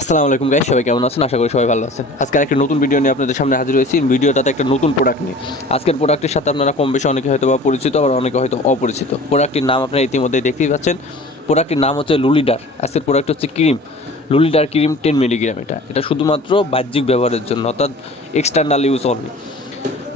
আসসালামু আলাইকুম গাইস, সবাই কেমন আছেন? আশা করি সবাই ভালো আছেন। আজকে একটা নতুন ভিডিও নিয়ে আপনাদের সামনে হাজির হয়েছি। ভিডিওটাতে একটা নতুন প্রোডাক্ট নিয়ে। আজকের প্রোডাক্টের সাথে আপনারা কম বেশি অনেকে হয়তো বা পরিচিত, আবার অনেকে হয়তো অপরিচিত। প্রোডাক্টটির নাম আপনারা ইতিমধ্যেই দেখতেই পাচ্ছেন। প্রোডাক্টটির নাম হচ্ছে লুলিডার। আজকের প্রোডাক্ট হচ্ছে ক্রিম, লুলিডার ক্রিম 10 মিলিগ্রাম। এটা শুধুমাত্র বাহ্যিক ব্যবহারের জন্য, অর্থাৎ এক্সটার্নাল ইউজ অনলি।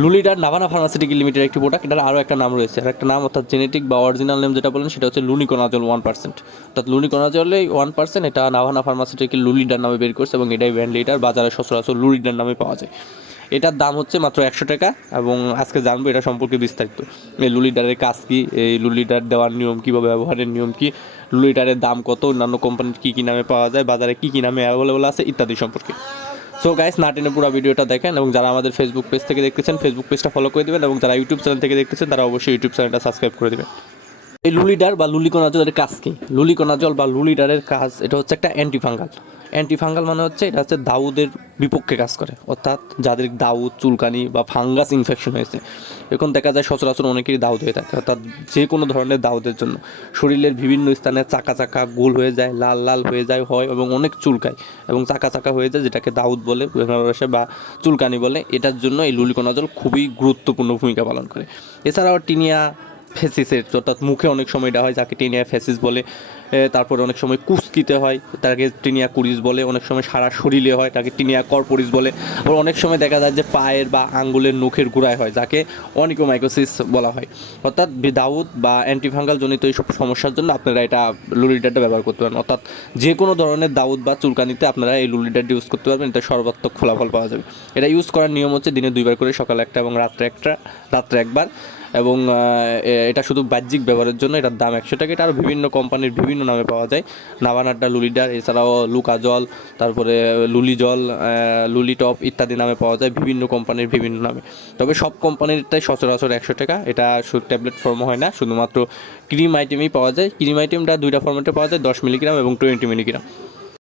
লুলিডার নাভানা ফার্মাসিউটিক্যাল লিমিটেড একটি প্রোডাক্ট। এটার আরও একটা নাম রয়েছে, আর একটা নাম অর্থাৎ জেনেটিক বা অরিজিনাল নেম যেটা বলেন সেটা হচ্ছে লুনিকোনাজল 1%। অর্থাৎ লুনিকোনাজলে 1%, এটা নাভানা ফার্মাসিউটিক্যাল লুলিডার নামে বের করছে এবং এটাই ব্র্যান্ড লিডার। বাজারে সচরাচর লুলিডার নামে পাওয়া যায়। এটার দাম হচ্ছে মাত্র 100 টাকা। এবং আজকে জানবো এটা সম্পর্কে বিস্তারিত। এই লুলিডারের কাজ কী, এই লুলিডার দেওয়ার নিয়ম কী বা ব্যবহারের নিয়ম কী, লুলিডারের দাম কত, অন্যান্য কোম্পানির কী কী নামে পাওয়া যায়, বাজারে কী কী নামে অ্যাভেলেবল আছে ইত্যাদি সম্পর্কে। সো গাইস, না টেনে পুরো ভিডিওটা দেখেন, এবং যারা আমাদের ফেসবুক পেজ থেকে দেখতেছেন ফেসবুক পেজটা ফলো করে দেবেন, এবং যারা ইউটিউব চ্যানেল থেকে দেখতেছেন তারা অবশ্যই ইউটিউব চ্যানেলটা সাবস্ক্রাইব করে দেবেন। এই লুলিডার বা লুলিকোনাজলের কাজ কি? লুলিকোনাজল বা লুলিডারের কাজ, এটা হচ্ছে একটা অ্যান্টিফাঙ্গাল। অ্যান্টিফাঙ্গাল মানে হচ্ছে এটা হচ্ছে দাউদের বিপক্ষে কাজ করে, অর্থাৎ যাদের দাউদ, চুলকানি বা ফাঙ্গাস ইনফেকশন হয়েছে। এখন দেখা যায় সচরাচর অনেকেরই দাউদ হয়ে থাকে, অর্থাৎ যে কোনো ধরনের দাউদের জন্য শরীরের বিভিন্ন স্থানে চাকা চাকা গোল হয়ে যায়, লাল লাল হয়ে যায় হয়, এবং অনেক চুলকায় এবং চাকা চাকা হয়ে যায়, যেটাকে দাউদ বলে বা চুলকানি বলে। এটার জন্য এই লুলিকোনাজল খুবই গুরুত্বপূর্ণ ভূমিকা পালন করে। এছাড়াও টিনিয়া ফেসিসের, অর্থাৎ মুখে অনেক সময় এটা হয় যাকে টিনিয়া ফেসিস বলে। তারপরে অনেক সময় কুস্কিতে হয়, তাকে টিনিয়া কুরিস বলে। অনেক সময় সারা শরীরে হয়, তাকে টিনিয়া কর্পোরিস বলে। আবার অনেক সময় দেখা যায় যে পায়ের বা আঙ্গুলের নখের গোড়ায় হয়, যাকে অনিকোমাইকোসিস বলা হয়। অর্থাৎ দাউদ বা অ্যান্টিফাঙ্গাল জনিত এইসব সমস্যার জন্য আপনারা এটা লুলিডারটা ব্যবহার করতে পারেন। অর্থাৎ যে কোনো ধরনের দাউদ বা চুলকানিতে আপনারা এই লুলিডারটি ইউজ করতে পারবেন, এটা সর্বাত্মক ফলাফল পাওয়া যাবে। এটা ইউজ করার নিয়ম হচ্ছে দিনে 2 বার করে, সকালে একটা এবং রাত্রে একবার। এবং এটা শুধু বাহ্যিক ব্যবহারের জন্য। এটার দাম 100 টাকা। এটা আরও বিভিন্ন কোম্পানির বিভিন্ন নামে পাওয়া যায়। নাভানাটা লুলিডার, এছাড়াও লুকাজল, তারপরে লুলিজল, লুলিটপ ইত্যাদি নামে পাওয়া যায়, বিভিন্ন কোম্পানির বিভিন্ন নামে। তবে সব কোম্পানিরটাই সচরাচর 100 টাকা। এটা শুধু ট্যাবলেট ফর্মও হয় না, শুধুমাত্র ক্রিম আইটেমেই পাওয়া যায়। ক্রিম আইটেমটা 2টা ফর্মেটে পাওয়া যায়, 10 মিলিগ্রাম এবং 20 মিলিগ্রাম।